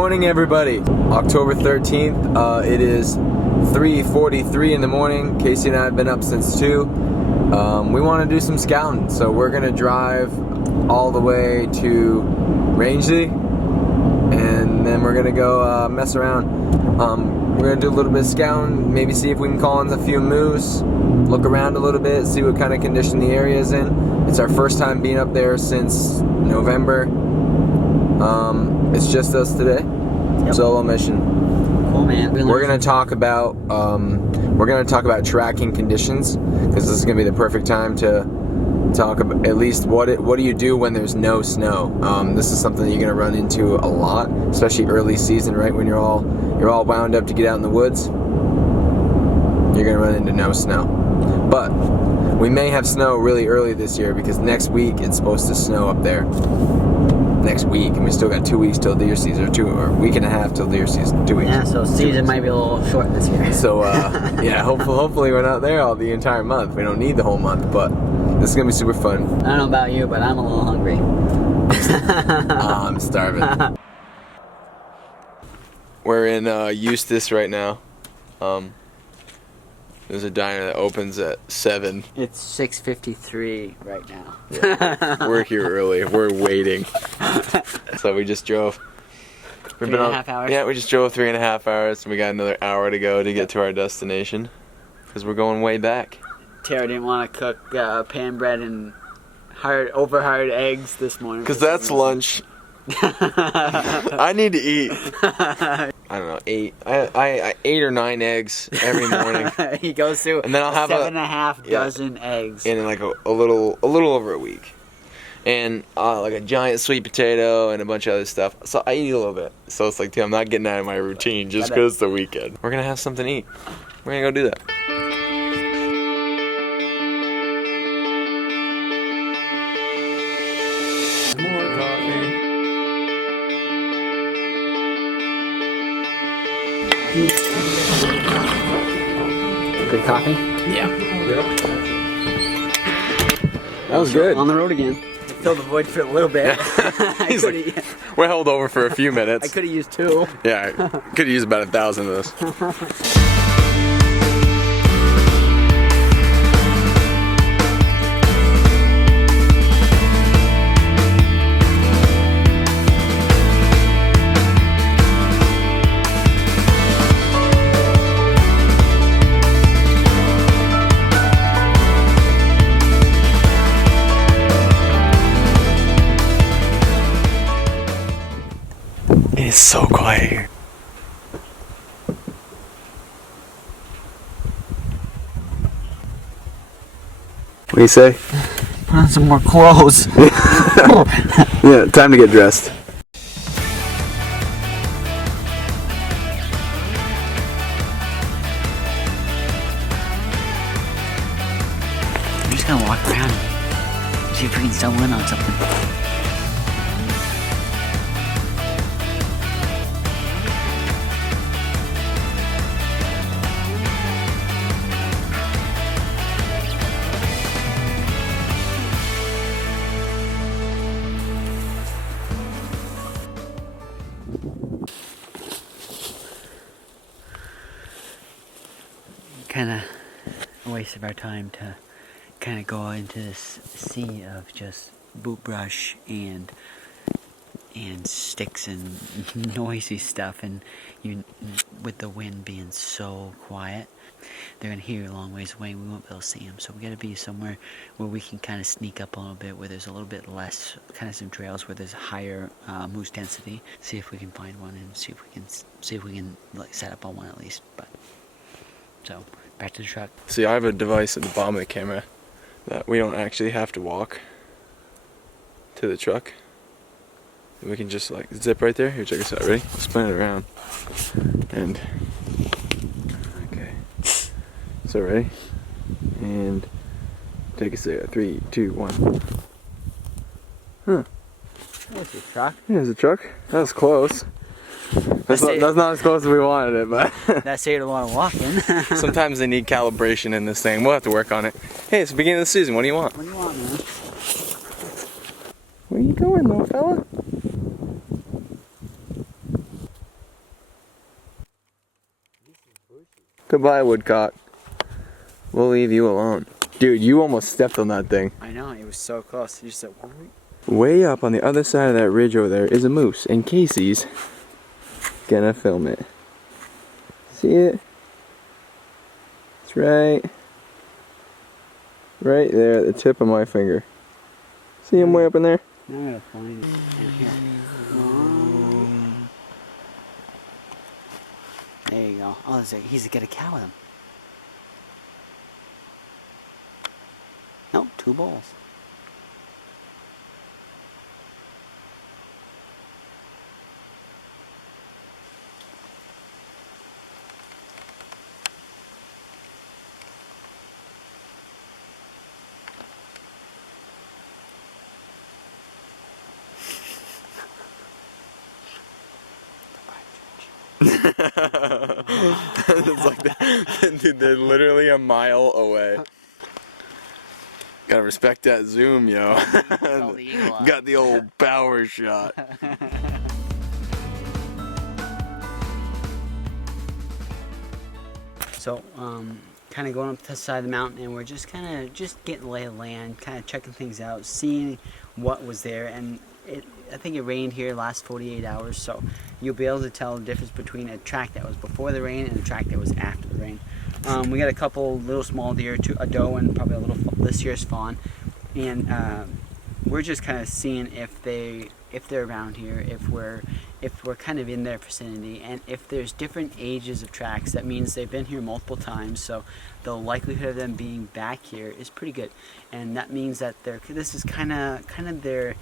morning, everybody. October 13th. It is 3:43 in the morning. Casey and I have been up since 2. We want to do some scouting, so we're gonna drive all the way to Rangeley, and then we're gonna go mess around. We're gonna do a little bit of scouting, maybe see if we can call in a few moose, look around a little bit, see what kind of condition the area is in. It's our first time being up there since November. It's just us today. Yep. Solo mission. Cool, man. We're gonna talk about tracking conditions, because this is gonna be the perfect time to talk about at least what do you do when there's no snow. This is something that you're gonna run into a lot, especially early season, right when you're all wound up to get out in the woods. You're gonna run into no snow, but we may have snow really early this year because next week it's supposed to snow up there. Next week, and we still got 2 weeks till deer season, or a week and a half till deer season. 2 weeks. Yeah, so season might be a little short this year. So yeah, hopefully we're not there all the entire month. We don't need the whole month, but this is gonna be super fun. I don't know about you, but I'm a little hungry. I'm starving. We're in Eustis right now. There's a diner that opens at 7. It's 6:53 right now. Yeah, we're here early. We're waiting. So we just drove. We've been 3.5 hours? Yeah, we just drove 3.5 hours, and we got another hour to go to get to our destination, because we're going way back. Tara didn't want to cook pan bread and over-hard eggs this morning. Because that's lunch. I need to eat. I don't know, 8 or 9 eggs every morning. He goes through, and then I'll have 7.5 dozen eggs in like a little over a week, and like a giant sweet potato and a bunch of other stuff. So I eat a little bit. So it's like, dude, I'm not getting out of my routine just because it's the weekend. We're gonna have something to eat. We're gonna go do that. More coffee. Good coffee? Yeah. That was good. On the road again. Filled the void for a little bit. Yeah. We're held over for a few minutes. I could have used 2. Yeah, I could have used about 1,000 of this. It's so quiet here. What do you say? Put on some more clothes. Yeah, time to get dressed. We're just gonna walk around and see if we can stumble in on something. Kind of a waste of our time to kind of go into this sea of just boot brush and sticks and noisy stuff, and with the wind being so quiet, they're gonna hear you a long ways away. We won't be able to see them, so we gotta be somewhere where we can kind of sneak up a little bit, where there's a little bit less, kind of some trails where there's higher moose density. See if we can find one and see if we can like set up on one at least. But so back to the truck. See, I have a device at the bottom of the camera that we don't actually have to walk to the truck. We can just like zip right there. Here, check this out. Ready? Spin it around. And okay. So ready? And take a second. 3, 2, 1. Huh. There's your truck. There's a truck. That was close. That's not as close as we wanted it, but that's so you don't want to walk in. Sometimes they need calibration in this thing. We'll have to work on it. Hey, it's the beginning of the season. What do you want? What do you want, man? Where are you going, little fella? Goodbye, woodcock. We'll leave you alone. Dude, you almost stepped on that thing. I know, it was so close. You just said, Way up on the other side of that ridge over there is a moose, and Casey's gonna film it. See it? It's right there at the tip of my finger. See him way up in there? now I gotta find it. Here. There you go. Oh, he's got a cow with him. Nope, 2 bulls. It's like dude, they're literally a mile away. Gotta respect that zoom, yo. Got the old power shot. So, kind of going up to the side of the mountain, and we're just kind of getting the lay of the land, kind of checking things out, seeing what was there. And I think it rained here the last 48 hours, so you'll be able to tell the difference between a track that was before the rain and a track that was after the rain. We got a couple little small deer, a doe and probably a little this year's fawn, and we're just kind of seeing if they're around here, if we're kind of in their vicinity, and if there's different ages of tracks. That means they've been here multiple times, so the likelihood of them being back here is pretty good. And that means that this is kind of their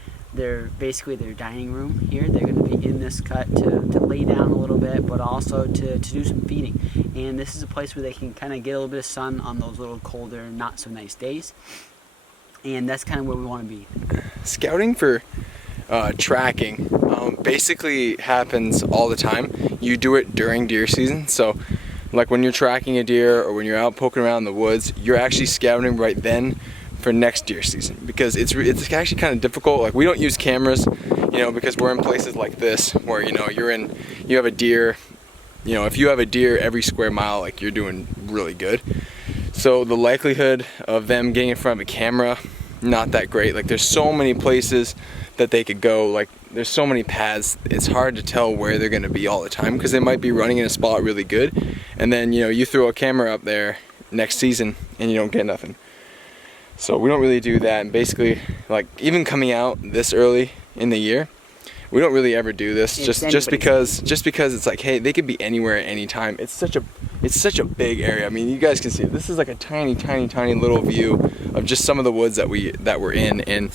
basically their dining room here. They're going to be in this cut to lay down a little bit, but also to do some feeding. And this is a place where they can kind of get a little bit of sun on those little colder, not so nice days. And that's kind of where we want to be. Scouting for tracking basically happens all the time. You do it during deer season, so like when you're tracking a deer or when you're out poking around in the woods, you're actually scouting right then for next deer season, because it's actually kind of difficult. Like, we don't use cameras, because we're in places like this where you have a deer. If you have a deer every square mile, like, you're doing really good. So the likelihood of them getting in front of a camera, not that great. Like, there's so many places that they could go. Like, there's so many paths. It's hard to tell where they're going to be all the time, because they might be running in a spot really good, and then you throw a camera up there next season and you don't get nothing. So we don't really do that. And basically, like, even coming out this early in the year, we don't really ever do this, just because it's like, hey, they could be anywhere at any time. It's such a big area. I mean, you guys can see it. This is like a tiny little view of just some of the woods that we're in. And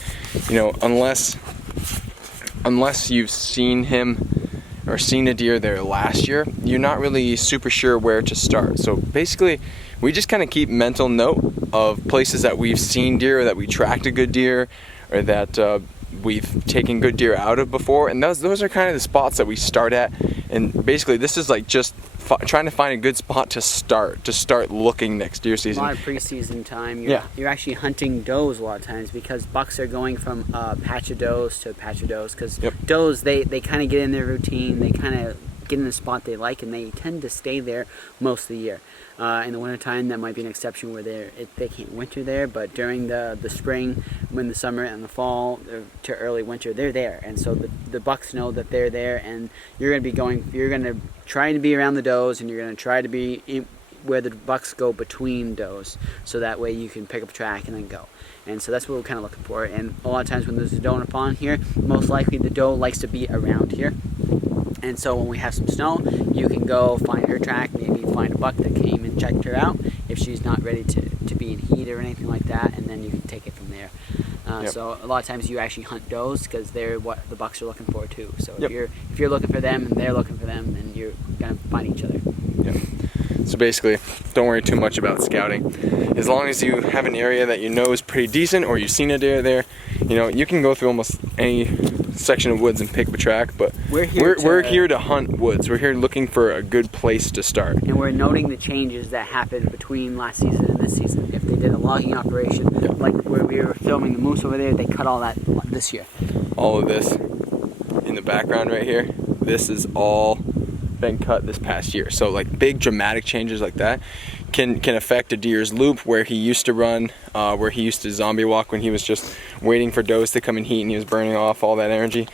unless you've seen him or seen a deer there last year, you're not really super sure where to start. So basically, we just kind of keep mental note of places that we've seen deer, or that we tracked a good deer, or that we've taken good deer out of before, and those are kind of the spots that we start at. And basically, this is like just trying to find a good spot to start looking next deer season. A lot of preseason time. You're actually hunting does a lot of times, because bucks are going from patch of does to patch of does, because does they kind of get in their routine, they kind of get in the spot they like, and they tend to stay there most of the year. In the wintertime, that might be an exception where they can't winter there, but during the spring, when the summer and the fall to early winter, they're there. And so the bucks know that they're there, and you're going to try to be around the does, and you're going to try to be where the bucks go between does, so that way you can pick up a track and then go. And so that's what we're kind of looking for. And a lot of times when there's a doe in a pond here, most likely the doe likes to be around here. And so when we have some snow, you can go find her track, maybe find a buck that came and checked her out if she's not ready to be in heat or anything like that, and then you can take it from there. So a lot of times you actually hunt does, because they're what the bucks are looking for too. So if you're looking for them and they're looking for them, then you're gonna find each other. So basically, don't worry too much about scouting. As long as you have an area that you know is pretty decent, or you've seen a deer there, you can go through almost any section of woods and pick up a track. But we're here to hunt woods. We're here looking for a good place to start. And we're noting the changes that happened between last season and this season. If they did a logging operation, like where we were filming the moose over there, they cut all that this year. All of this in the background right here, this is all been cut this past year. So like big dramatic changes like that can affect a deer's loop where he used to run, where he used to zombie walk when he was just waiting for does to come and heat and he was burning off all that energy.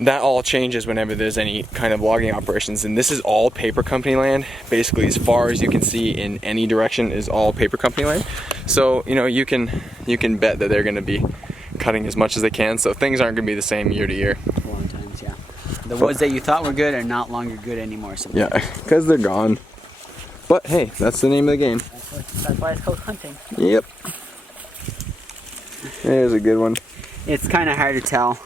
That all changes whenever there's any kind of logging operations, and this is all paper company land. Basically, as far as you can see in any direction is all paper company land. So you know, you can bet that they're going to be cutting as much as they can. So things aren't going to be the same year to year. A lot of times, yeah. The woods that you thought were good are not longer good anymore. Yeah, because they're gone. But hey, that's the name of the game. That's why it's called hunting. Yep. There's a good one. It's kind of hard to tell.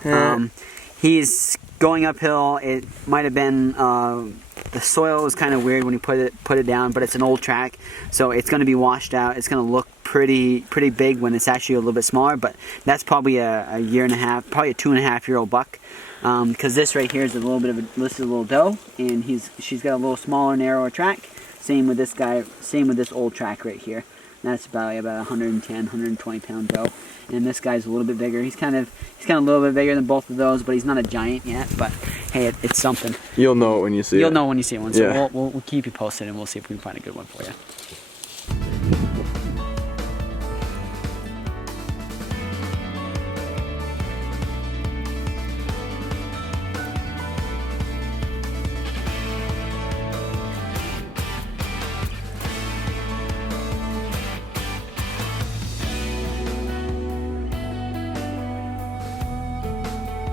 He's going uphill. It might have been the soil was kind of weird when he put it down, but it's an old track, so it's going to be washed out. It's going to look pretty big when it's actually a little bit smaller. But that's probably a year and a half, probably a 2.5-year-old buck. Because this right here is a little bit of this is a little doe, and she's got a little smaller, narrower track. Same with this guy. Same with this old track right here. That's about 110, 120 pound doe. And this guy's a little bit bigger. He's kind of a little bit bigger than both of those, but he's not a giant yet. But hey, it's something. You'll know it when you see it. You'll know when you see one. So yeah. we'll keep you posted, and we'll see if we can find a good one for you.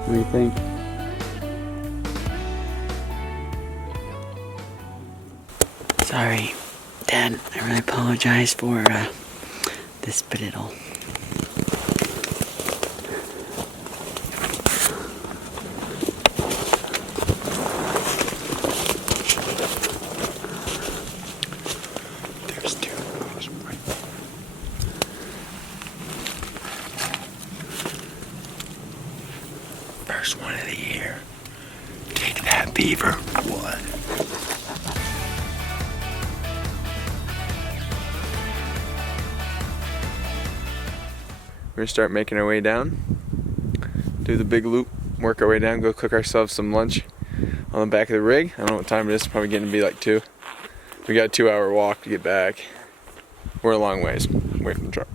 What do you think? Sorry, Dad. I really apologize for this brittle. There's two. First one of the year. Take that, beaver. What? We're gonna start making our way down, do the big loop, work our way down, go cook ourselves some lunch on the back of the rig. I don't know what time it is, it's probably getting to be like 2. We got a 2-hour walk to get back. We're a long ways away from the truck.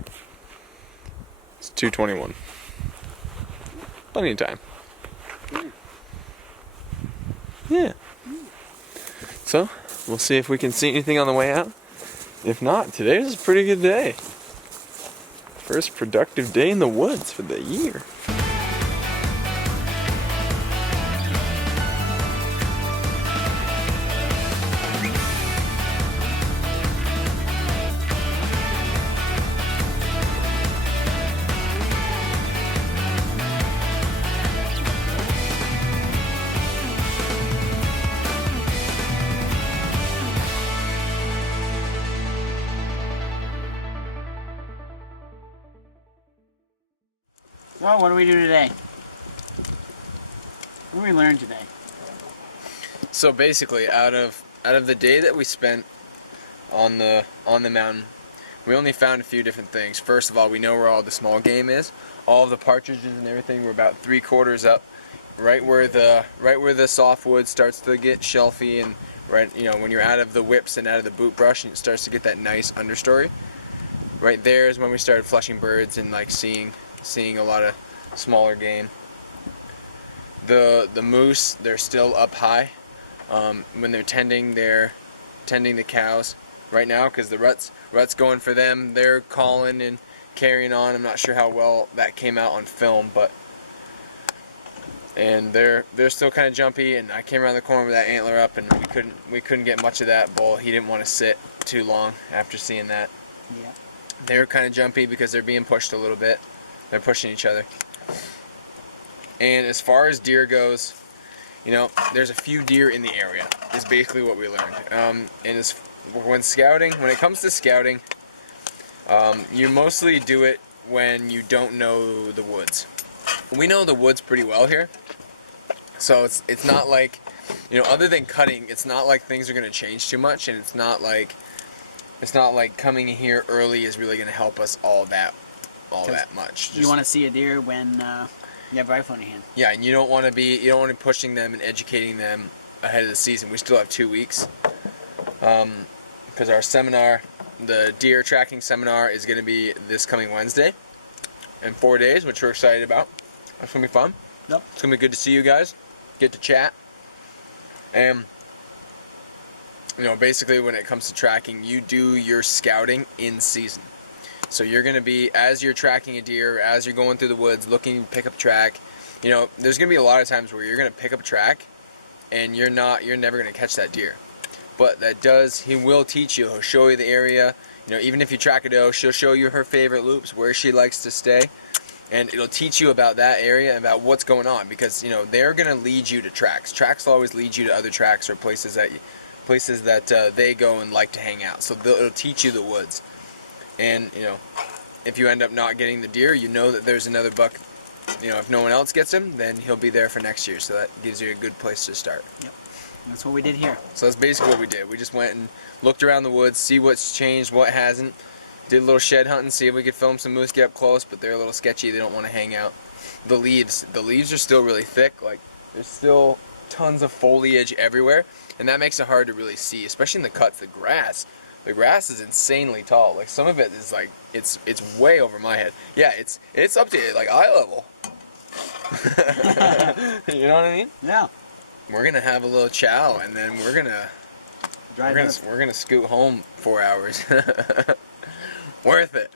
It's 2:21. Plenty of time. Yeah. So, we'll see if we can see anything on the way out. If not, today's a pretty good day. First productive day in the woods for the year. So, what do we do today? What did we learn today? So basically, out of the day that we spent on the mountain, we only found a few different things. First of all, we know where all the small game is. All of the partridges and everything were about 3/4 up, right where the softwood starts to get shelfy, and right, you know, when you're out of the whips and out of the boot brush, and it starts to get that nice understory. Right there is when we started flushing birds and like seeing a lot of smaller game. The moose, they're still up high. When they're tending the cows right now, because the rut's going for them. They're calling and carrying on. I'm not sure how well that came out on film, and they're still kind of jumpy. And I came around the corner with that antler up, and we couldn't get much of that bull. He didn't want to sit too long after seeing that. Yeah. They're kind of jumpy because they're being pushed a little bit. They're pushing each other. And as far as deer goes, you know, there's a few deer in the area, is basically what we learned. And when it comes to scouting, you mostly do it when you don't know the woods. We know the woods pretty well here, so it's not like, you know, other than cutting, it's not like things are going to change too much, and it's not like coming here early is really going to help us all that much. You want to see a deer when you have a rifle in your hand. Yeah, and you don't want to be pushing them and educating them ahead of the season. We still have 2 weeks. Because our seminar, the deer tracking seminar, is going to be this coming Wednesday in 4 days, which we're excited about. That's going to be fun. Yep. It's going to be good to see you guys, get to chat. And, you know, basically when it comes to tracking, you do your scouting in season. So you're going to be, as you're tracking a deer, as you're going through the woods, looking to pick up a track, you know, there's going to be a lot of times where you're going to pick up a track and you're never going to catch that deer. But he will teach you, he'll show you the area. You know, even if you track a doe, she'll show you her favorite loops, where she likes to stay. And it'll teach you about that area and about what's going on, because, you know, they're going to lead you to tracks. Tracks will always lead you to other tracks or places that they go and like to hang out. So it'll teach you the woods. And, you know, if you end up not getting the deer, you know that there's another buck. You know, if no one else gets him, then he'll be there for next year. So that gives you a good place to start. Yep. That's what we did here. So that's basically what we did. We just went and looked around the woods, see what's changed, what hasn't. Did a little shed hunting, see if we could film some moose, get up close, but they're a little sketchy. They don't want to hang out. The leaves are still really thick. Like, there's still tons of foliage everywhere, and that makes it hard to really see, especially in the cuts. The grass is insanely tall. Like, some of it is like, it's way over my head. Yeah, it's up to like eye level. You know what I mean? Yeah. We're gonna have a little chow, and then we're gonna scoot home 4 hours. Worth it.